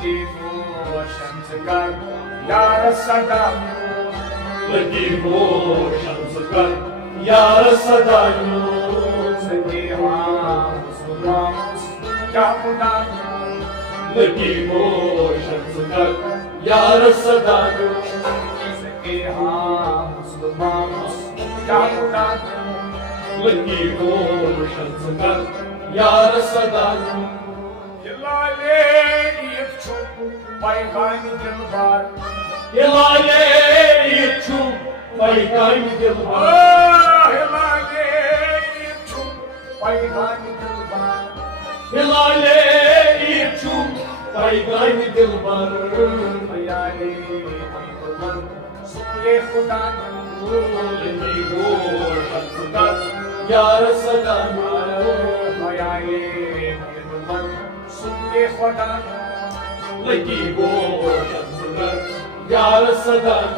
लगी रोशन कर यार सदा लगी रोशन कर यार सदा सके हाँ सुनामुस क्या खुदा लगी रोशन कर यार सदा सके हाँ सुनामुस क्या खुदा लगी रोशन कर यार सदा लाले यक्षु पैगामी दिलदार Hilale yitchu paygam dilbar लाले यक्षु पैगामी दिलदार Hilale yitchu paygam dilbar ख्याले मन सुने खुदा Lagi roşan sıkar yar sadan ख्याले मन सुने खुदा Lagi roşan sıkar yar sadan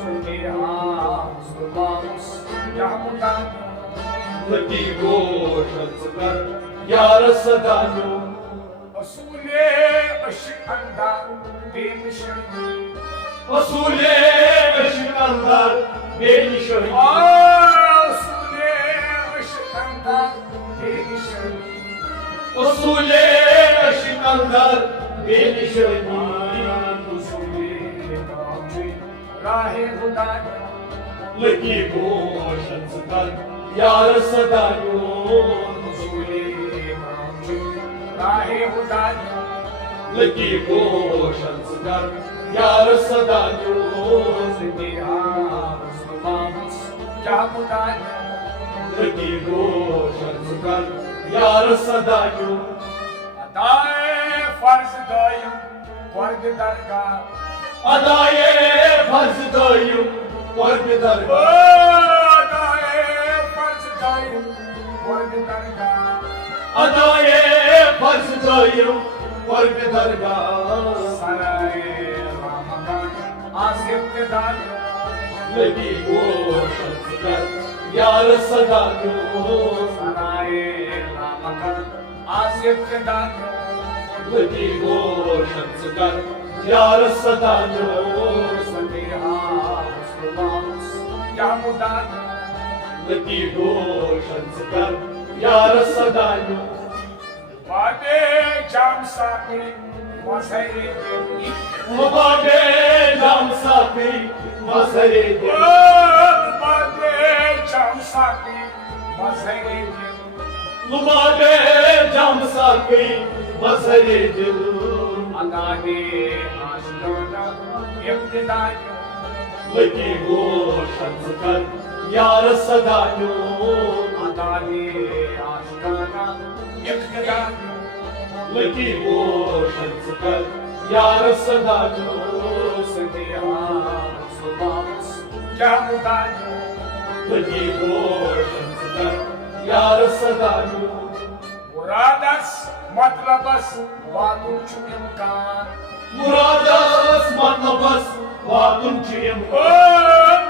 सके हाँ सुनामुस क्या खुदा Lagi roşan sıkar yar sadan असूले अशिकंदा बेमिशन Asule ışıkanlar beni şöyle असूले अशिकंदा बेमिशन Asule ışıkanlar beni şöyle राहे खुदा Lagi roşan sıkar yar sadan राहे खुदा Lagi roşan sıkar yar sadan क्या खुदा Lagi roşan sıkar yar sadan अदाए फर्ज दायम वर्ग दरगाह Adaye farzdayım vardı darga अदाए फर्ज दायम वर्ग दरगाह Adaye farzdayım vardı darga सराय रामकान आसिफ के दाल Lagi roşan sıkar yar sadan सराय रामकान आसिफ के दाल Lagi roşan sıkar yar sadan क्या मुद्दा Lagi roşan sıkar yar sadan बादे जाम साके मसरे Mubade cam sapi masare de बादे जाम साके मसरे Mubade cam sapi masare de अगादे आशिकाना इब्तिदाई Lagi roşan sıkar yar sadan अगादे आशिकाना इब्तिदाई Lagi roşan sıkar yar sadan क्या मुद्दा Lagi roşan sıkar yar sadan मुरादस मतलबस वादू इम्कान Muradas matlabas vatun çiyim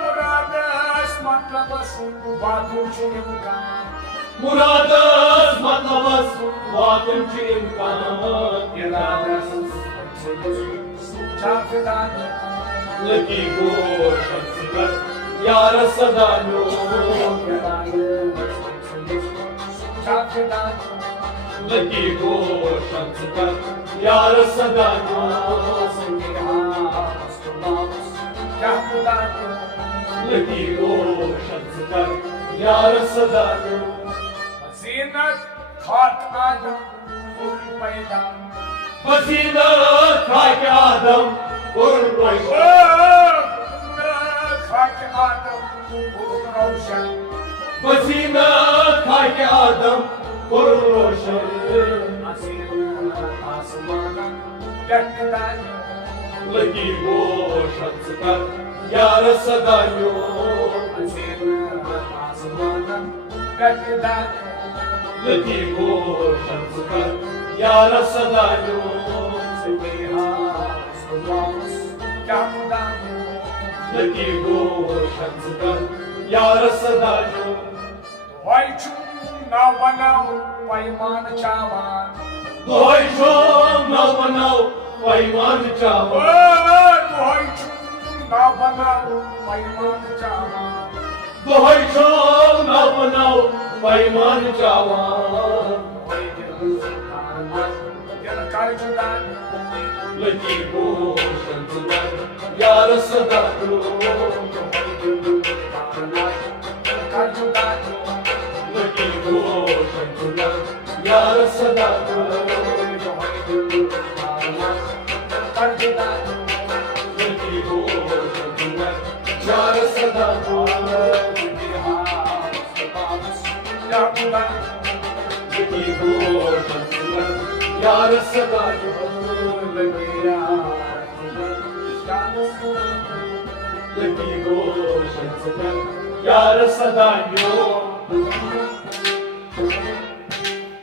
मुरादस मतलबस वादू इम्कान Muradas matlabas vatun çiyim kan इरादस जाफिदान Lagi roşan sıkar yar sadan जाफिदान Lagi roşan sıkar yar sadan क्या मुद्दा Lagi roşan sıkar yar sadan जीनत खाक आदम कुल पैदा Basina kak adam kurbaş खाक आदम कुल रोशन Basina kak adam kurbaş आसमान यकदान Lagi roşan sıkar yar sadan आसमान यकदान Lagi roşan sıkar yar sadan क्या मुद्दा Lagi roşan sıkar yar sadan वाइचू ना बनाओ पैमान चावान Doy şom nal manav पैमान चावा दोहाई ना बनाओ पैमान चावा दोहाई छो ना बनाओ पैमान चावा कर जुदा लगी गोशन जुदाई यार सदा रो कर जुदा लगी गोशन जुदाई यार सदा रो कर जुदा लगी गोशन जुदाई यार सदा रो लगी गोशन जुदाई यार सदा रो लगी गोशन जुदाई यार सदा रो